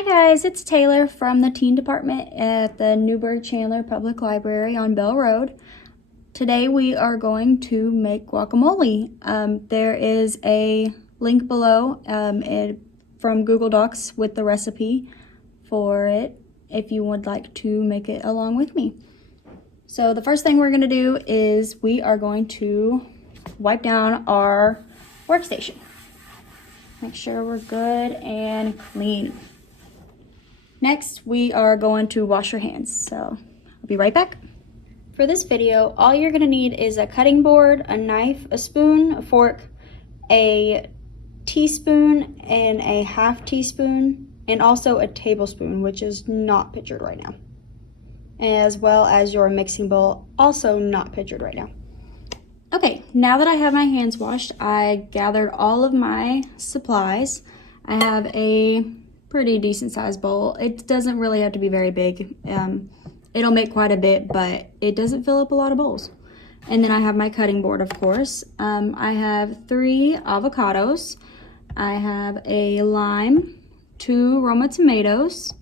Hi guys, it's Taylor from the teen department at the Newburgh Chandler Public Library on Bell Road. Today we are going to make guacamole. There is a link below from Google Docs with the recipe for it if you would like to make it along with me. So the first thing we're going to do is we are going to wipe down our workstation. Make sure we're good and clean. Next, we are going to wash your hands, so I'll be right back. For this video, all you're gonna need is a cutting board, a knife, a spoon, a fork, a teaspoon and a half teaspoon, and also a tablespoon, which is not pictured right now, as well as your mixing bowl, also not pictured right now. Okay, now that I have my hands washed, I gathered all of my supplies. I have a pretty decent sized bowl. It doesn't really have to be very big. It'll make quite a bit, but it doesn't fill up a lot of bowls. And then I have my cutting board, of course. I have 3 avocados. I have a lime, 2 Roma tomatoes,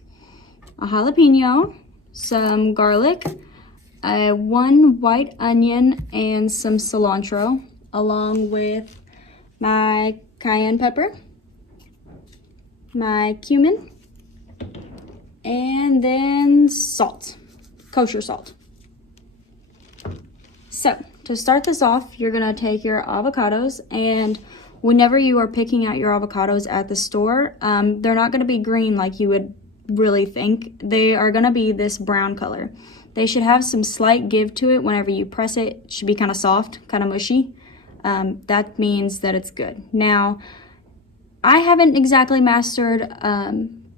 a jalapeno, some garlic, 1 white onion, and some cilantro, along with my cayenne pepper, my cumin, and then salt, kosher salt. So to start this off, you're gonna take your avocados, and whenever you are picking out your avocados at the store, they're not gonna be green like you would really think. They are gonna be this brown color. They should have some slight give to it whenever you press it. It should be kind of soft, kind of mushy. That means that it's good. Now, I haven't exactly mastered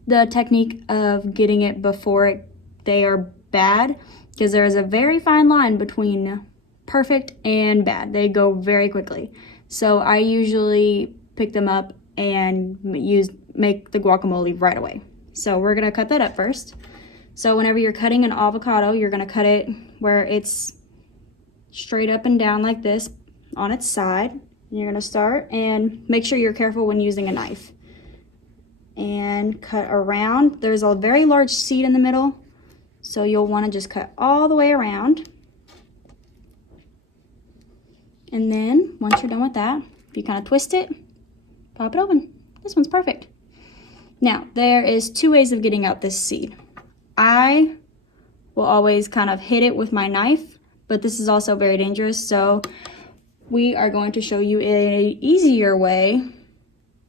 the technique of getting it before they are bad, because there is a very fine line between perfect and bad. They go very quickly. So I usually pick them up and make the guacamole right away. So we're gonna cut that up first. So whenever you're cutting an avocado, you're gonna cut it where it's straight up and down like this on its side. You're gonna start and make sure you're careful when using a knife. And cut around. There's a very large seed in the middle, so you'll wanna just cut all the way around. And then once you're done with that, if you kind of twist it, pop it open. This one's perfect. Now, there is 2 ways of getting out this seed. I will always kind of hit it with my knife, but this is also very dangerous, so we are going to show you an easier way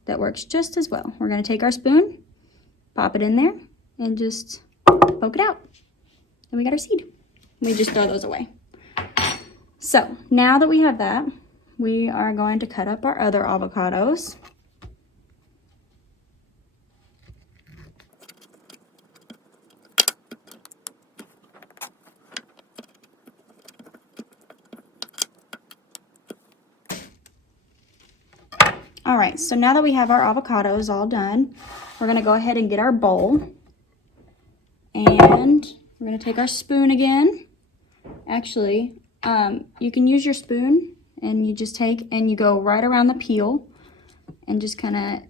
that works just as well. We're going to take our spoon, pop it in there, and just poke it out. And we got our seed. We just throw those away. So now that we have that, we are going to cut up our other avocados. All right, so now that we have our avocados all done, we're gonna go ahead and get our bowl. And we're gonna take our spoon again. Actually, you can use your spoon and you just take and you go right around the peel and just kind of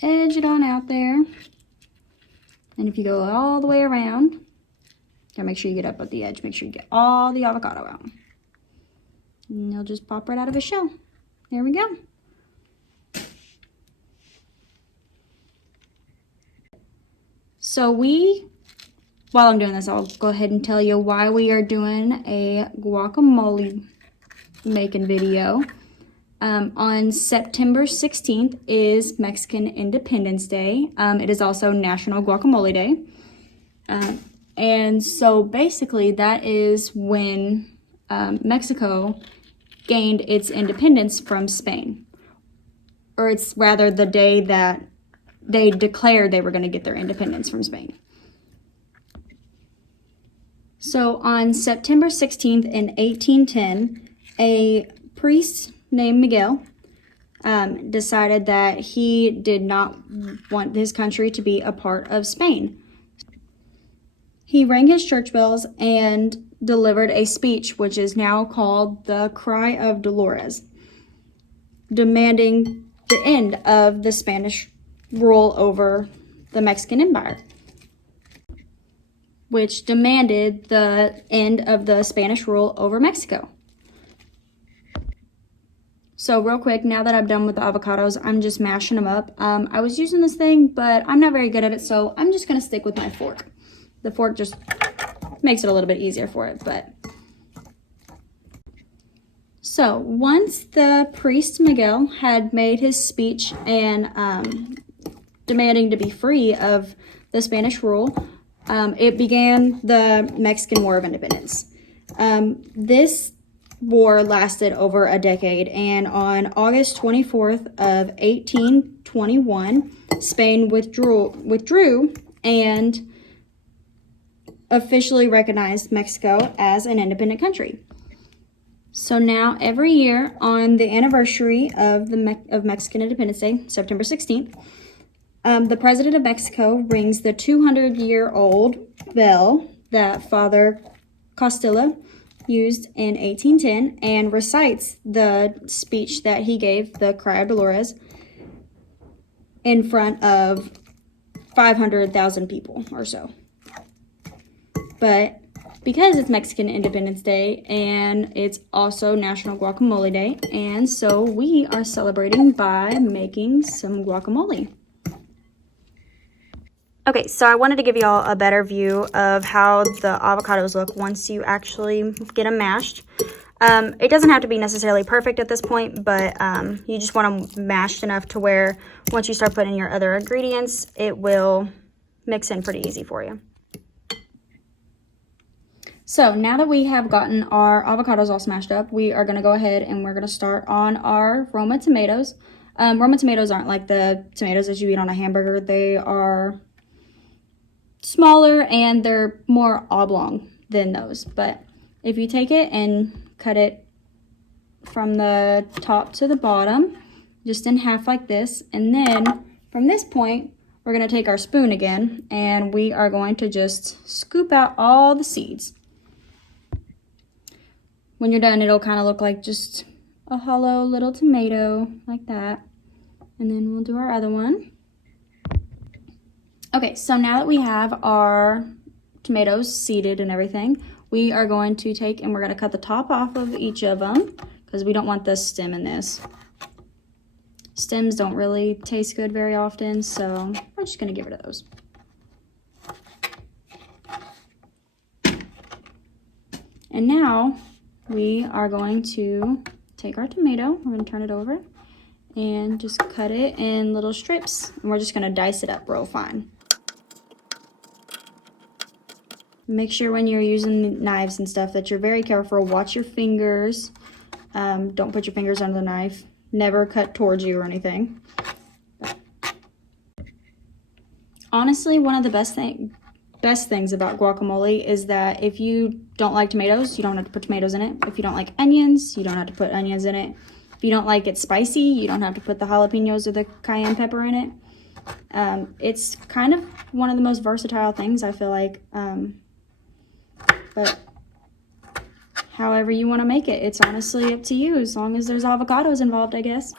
edge it on out there. And if you go all the way around, you gotta make sure you get up at the edge, make sure you get all the avocado out. And you'll just pop right out of its shell. There we go. So while I'm doing this, I'll go ahead and tell you why we are doing a guacamole making video. On September 16th is Mexican Independence Day. It is also National Guacamole Day. And so basically that is when Mexico gained its independence from Spain. Or it's rather the day that they declared they were going to get their independence from Spain. So on September 16th in 1810, a priest named Miguel decided that he did not want his country to be a part of Spain. He rang his church bells and delivered a speech, which is now called the Cry of Dolores, demanding the end of the Spanish rule over the Mexican Empire, which demanded the end of the Spanish rule over Mexico. So real quick, now that I'm done with the avocados, I'm just mashing them up. I was using this thing, but I'm not very good at it, so I'm just gonna stick with my fork. The fork just makes it a little bit easier for it, but. So once the priest Miguel had made his speech and demanding to be free of the Spanish rule, it began the Mexican War of Independence. This war lasted over a decade, and on August 24th of 1821, Spain withdrew and officially recognized Mexico as an independent country. So now every year on the anniversary of Mexican Independence Day, September 16th, the President of Mexico rings the 200-year-old bell that Father Costilla used in 1810 and recites the speech that he gave, the Cry of Dolores, in front of 500,000 people or so. But because it's Mexican Independence Day and it's also National Guacamole Day, and so we are celebrating by making some guacamole. Okay, so I wanted to give y'all a better view of how the avocados look once you actually get them mashed. It doesn't have to be necessarily perfect at this point, but you just want them mashed enough to where once you start putting your other ingredients, it will mix in pretty easy for you. So now that we have gotten our avocados all smashed up, we are going to go ahead and we're going to start on our Roma tomatoes. Roma tomatoes aren't like the tomatoes that you eat on a hamburger. They are smaller and they're more oblong than those. But if you take it and cut it from the top to the bottom, just in half like this, and then from this point, we're going to take our spoon again and we are going to just scoop out all the seeds. When you're done, it'll kind of look like just a hollow little tomato like that. And then we'll do our other one. Okay, so now that we have our tomatoes seeded and everything, we are going to take and we're going to cut the top off of each of them because we don't want the stem in this. Stems don't really taste good very often, so we're just going to get rid of those. And now we are going to take our tomato, we're going to turn it over and just cut it in little strips, and we're just going to dice it up real fine. Make sure when you're using knives and stuff that you're very careful. Watch your fingers. Don't put your fingers under the knife. Never cut towards you or anything. Honestly, one of the best things about guacamole is that if you don't like tomatoes, you don't have to put tomatoes in it. If you don't like onions, you don't have to put onions in it. If you don't like it spicy, you don't have to put the jalapenos or the cayenne pepper in it. It's kind of one of the most versatile things, I feel like. But however you want to make it, it's honestly up to you, as long as there's avocados involved, I guess.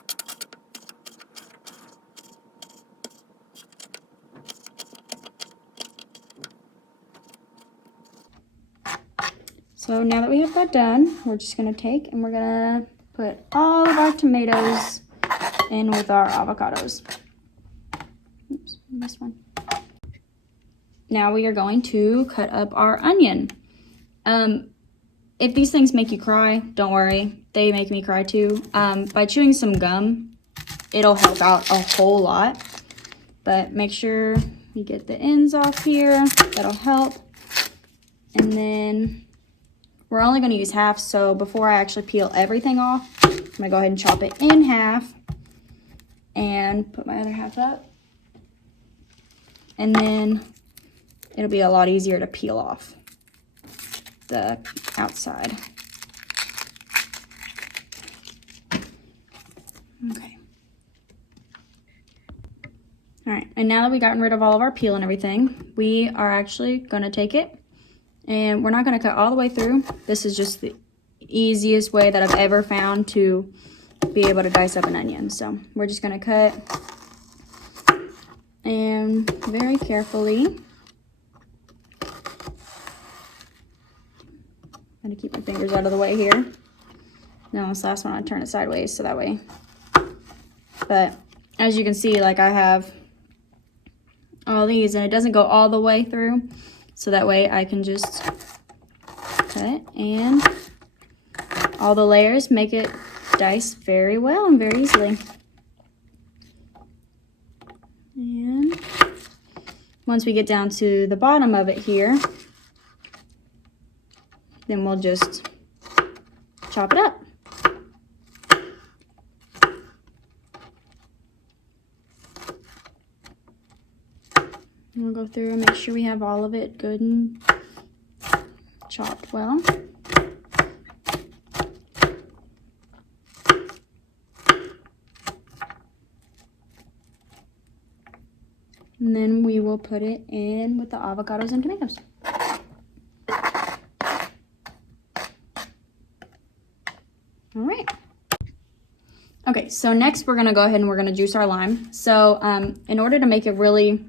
So now that we have that done, we're just going to take and we're going to put all of our tomatoes in with our avocados. Oops, this one. Now we are going to cut up our onion. If these things make you cry, don't worry. They make me cry too. By chewing some gum, it'll help out a whole lot. But make sure you get the ends off here. That'll help. And then we're only going to use half, so before I actually peel everything off, I'm going to go ahead and chop it in half and put my other half up. And then it'll be a lot easier to peel off the outside. Okay. All right, and now that we've gotten rid of all of our peel and everything, we are actually going to take it, and we're not going to cut all the way through. This is just the easiest way that I've ever found to be able to dice up an onion. So we're just going to cut and very carefully. Gotta keep my fingers out of the way here. Now this last one, I turn it sideways so that way. But as you can see, like I have all these and it doesn't go all the way through. So that way I can just cut and all the layers make it dice very well and very easily. And once we get down to the bottom of it here, then we'll just chop it up. We'll go through and make sure we have all of it good and chopped well. And then we will put it in with the avocados and tomatoes. All right. Okay, so next we're gonna go ahead and we're gonna juice our lime. So in order to make it really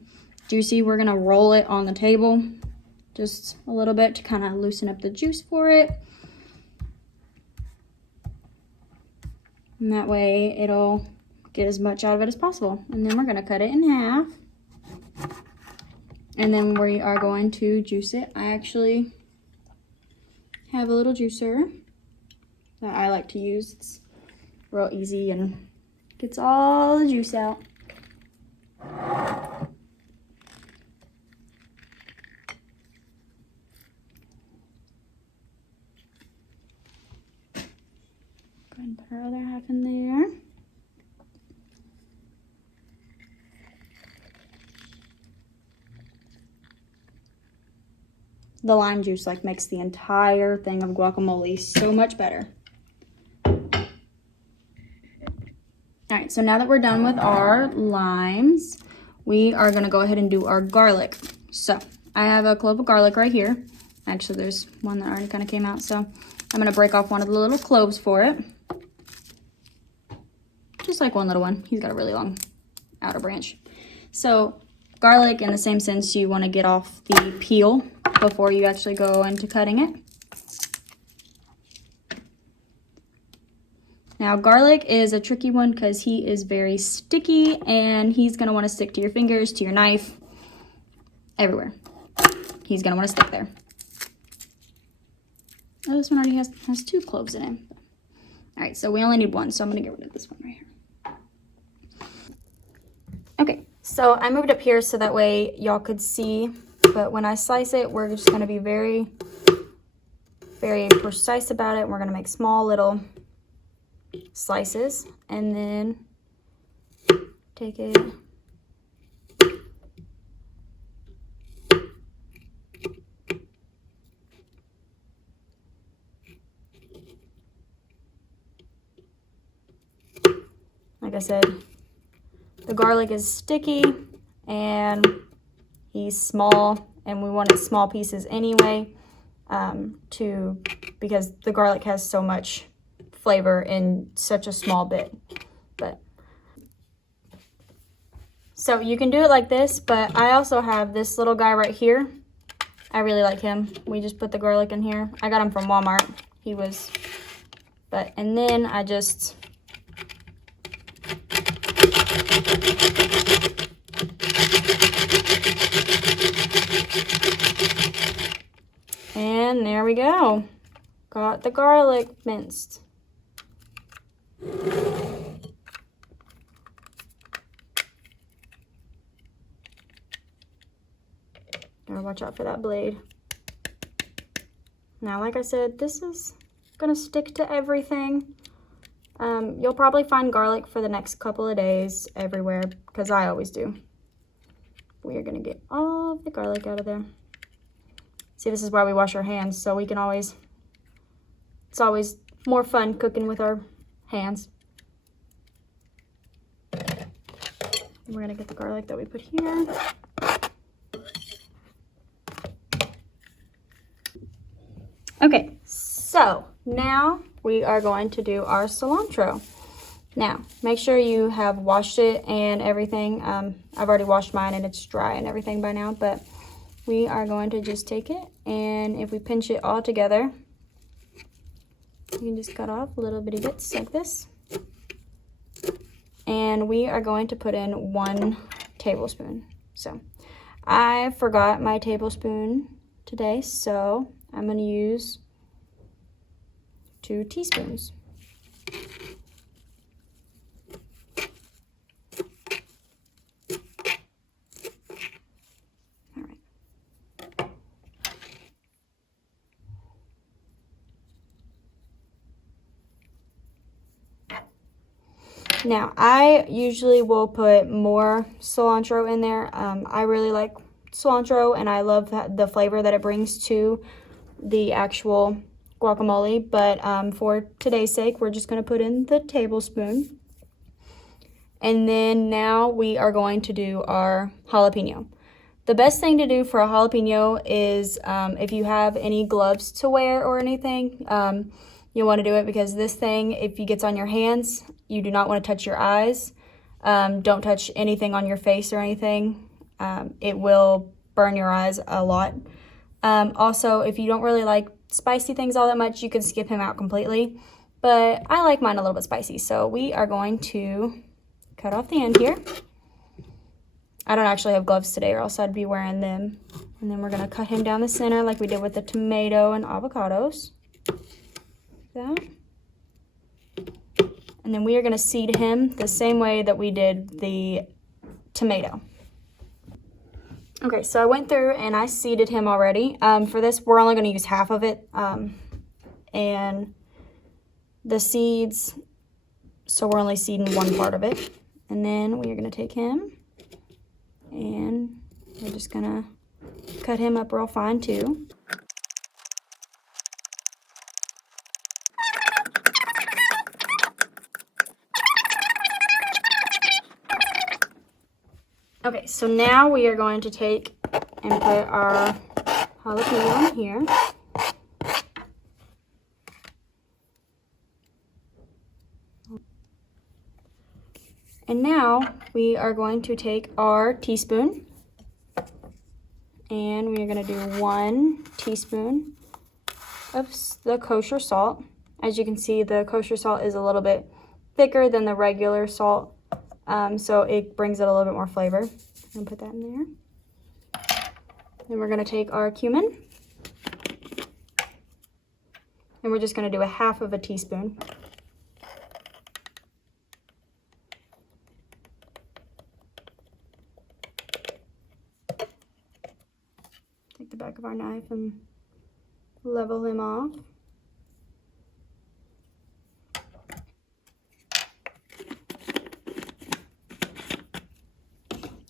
juicy, we're gonna roll it on the table just a little bit to kind of loosen up the juice for it. And that way it'll get as much out of it as possible. And then we're gonna cut it in half. And then we are going to juice it. I actually have a little juicer that I like to use. It's real easy and gets all the juice out. Go ahead and put our other half in there. The lime juice like makes the entire thing of guacamole so much better. All right, so now that we're done with our limes, we are gonna go ahead and do our garlic. So I have a clove of garlic right here. Actually, there's one that already kind of came out, so I'm gonna break off one of the little cloves for it. Just like one little one. He's got a really long outer branch. So garlic, in the same sense, you wanna get off the peel before you actually go into cutting it. Now garlic is a tricky one because he is very sticky and he's gonna wanna stick to your fingers, to your knife, everywhere. He's gonna wanna stick there. Oh, this one already has 2 cloves in it. All right, so we only need 1, so I'm gonna get rid of this one right here. Okay, so I moved up here so that way y'all could see, but when I slice it, we're just gonna be very, very precise about it. We're gonna make small little slices and then take it like I said, the garlic is sticky and he's small and we want it small pieces anyway, because the garlic has so much flavor in such a small bit. But so you can do it like this, but I also have this little guy right here. I really like him. We just put the garlic in here. I got him from Walmart. And then I just and there we go. Got the garlic minced. Gotta watch out for that blade. Now, like I said, this is gonna stick to everything. You'll probably find garlic for the next couple of days everywhere, because I always do. We are gonna get all of the garlic out of there. See, this is why we wash our hands, so we can always, it's always more fun cooking with our hands. We're gonna get the garlic that we put here. Okay, so now we are going to do our cilantro. Now, make sure you have washed it and everything. I've already washed mine and it's dry and everything by now, but we are going to just take it, and if we pinch it all together, you can just cut off little bitty bits like this. And we are going to put in 1 tablespoon. So I forgot my tablespoon today, so I'm going to use 2 teaspoons. All right. Now, I usually will put more cilantro in there. I really like cilantro, and I love the flavor that it brings to the actual guacamole, but for today's sake, we're just going to put in the tablespoon. And then now we are going to do our jalapeno. The best thing to do for a jalapeno is if you have any gloves to wear or anything, you want to do it, because this thing, if it gets on your hands, you do not want to touch your eyes. Don't touch anything on your face or anything. It will burn your eyes a lot. Also, if you don't really like spicy things all that much, you can skip him out completely. But I like mine a little bit spicy, so we are going to cut off the end here. I don't actually have gloves today, or else I'd be wearing them. And then we're going to cut him down the center like we did with the tomato and avocados. Like that. And then we are going to seed him the same way that we did the tomato. Okay, so I went through and I seeded him already. For this, we're only going to use half of it. And the seeds, so we're only seeding 1 part of it. And then we are going to take him and we're just going to cut him up real fine too. Okay, so now we are going to take and put our jalapeno in here. And now we are going to take our teaspoon, and we are going to do 1 teaspoon of the kosher salt. As you can see, the kosher salt is a little bit thicker than the regular salt. So it brings it a little bit more flavor. I'm going to put that in there. Then we're going to take our cumin. And we're just going to do 1/2 teaspoon. Take the back of our knife and level him off.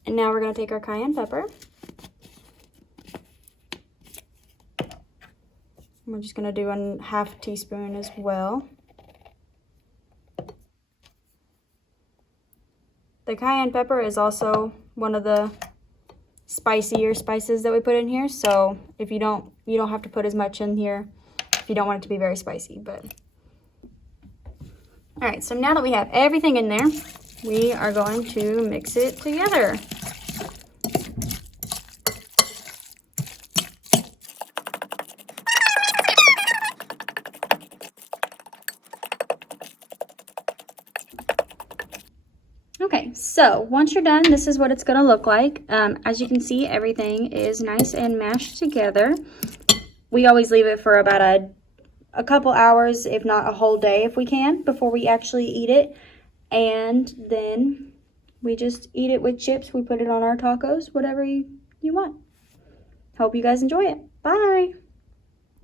And now we're going to take our cayenne pepper. And we're just going to do 1/2 teaspoon as well. The cayenne pepper is also one of the spicier spices that we put in here. So if you don't have to put as much in here if you don't want it to be very spicy. But all right, so now that we have everything in there, we are going to mix it together. Okay, so once you're done, this is what it's going to look like. As you can see, everything is nice and mashed together. We always leave it for about a couple hours, if not a whole day if we can, before we actually eat it. And then we just eat it with chips. We put it on our tacos, whatever you want. Hope you guys enjoy it. Bye!